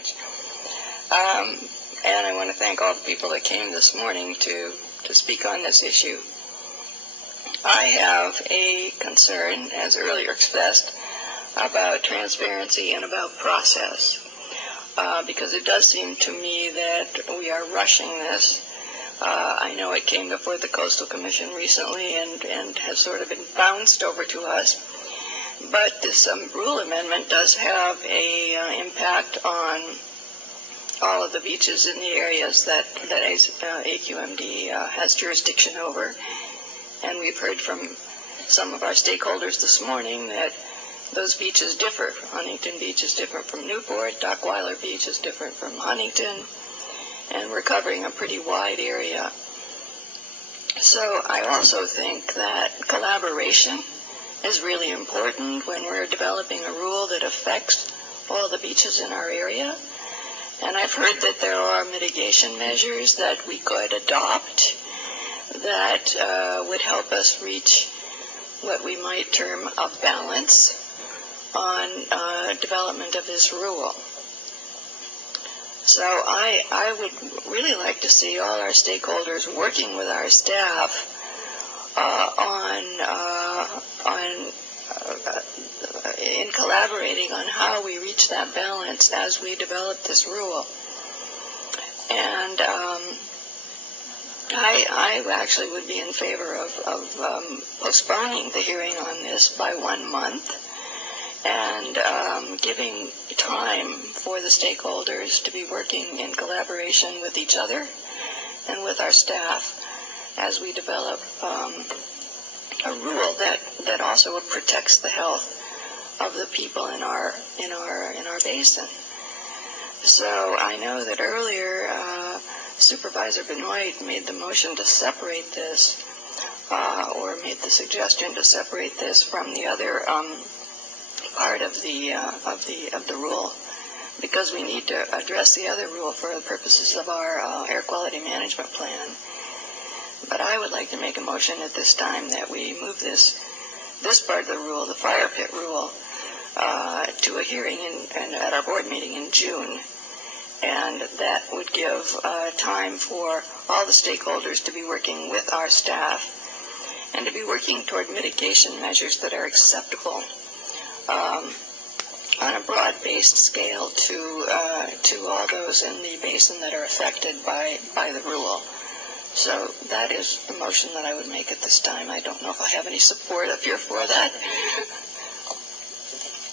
much. And I want to thank all the people that came this morning to speak on this issue. I have a concern, as earlier expressed, about transparency and about process, because it does seem to me that we are rushing this. I know it came before the Coastal Commission recently and has sort of been bounced over to us. But this rule amendment does have a impact on all of the beaches in the areas that AQMD has jurisdiction over. And we've heard from some of our stakeholders this morning that those beaches differ. Huntington Beach is different from Newport. Dockweiler Beach is different from Huntington. And we're covering a pretty wide area. So I also think that collaboration is really important when we're developing a rule that affects all the beaches in our area. And I've heard that there are mitigation measures that we could adopt that would help us reach what we might term a balance on development of this rule. So I would really like to see all our stakeholders working with our staff in collaborating on how we reach that balance as we develop this rule. And I actually would be in favor of postponing the hearing on this by 1 month and giving time for the stakeholders to be working in collaboration with each other and with our staff as we develop a rule that also protects the health of the people in our basin. So I know that earlier Supervisor Benoit made the motion to separate this, or made the suggestion to separate this from the other part of the rule, because we need to address the other rule for the purposes of our air quality management plan. But I would like to make a motion at this time that we move this part of the rule, the fire pit rule, to a hearing at our board meeting in June. And that would give time for all the stakeholders to be working with our staff and to be working toward mitigation measures that are acceptable on a broad-based scale to all those in the basin that are affected by the rule. So that is the motion that I would make at this time. I don't know if I have any support up here for that.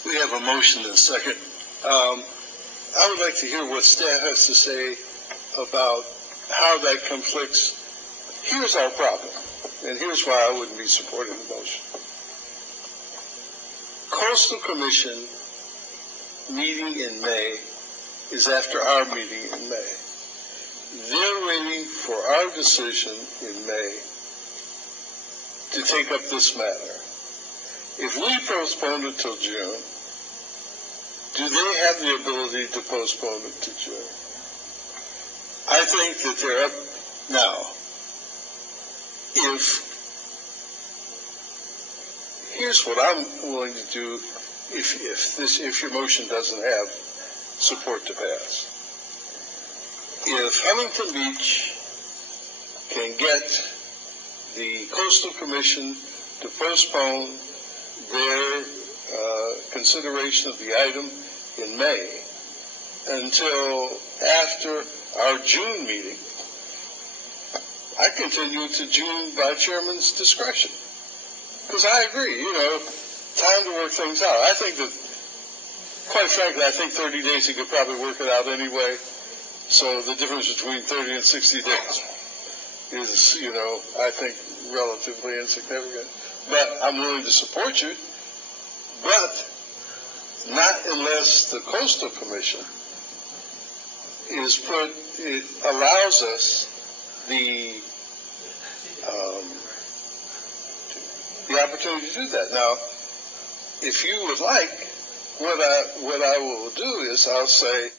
We have a motion and a second. I would like to hear what staff has to say about how that conflicts. Here's our problem, and here's why I wouldn't be supporting the motion. Coastal Commission meeting in May is after our meeting in May. They're waiting for our decision in May to take up this matter. If we postpone it till June, do they have the ability to postpone it to June? I think that they're up now. Here's what I'm willing to do if your motion doesn't have support to pass. If Huntington Beach can get the Coastal Commission to postpone their consideration of the item in May until after our June meeting, I continue to June by chairman's discretion. Because I agree, time to work things out. I think that, quite frankly, I think 30 days he could probably work it out anyway. So the difference between 30 and 60 days is, I think relatively insignificant. But I'm willing to support you. But not unless the Coastal Commission it allows us the opportunity to do that. Now, if you would like, what I will do is I'll say,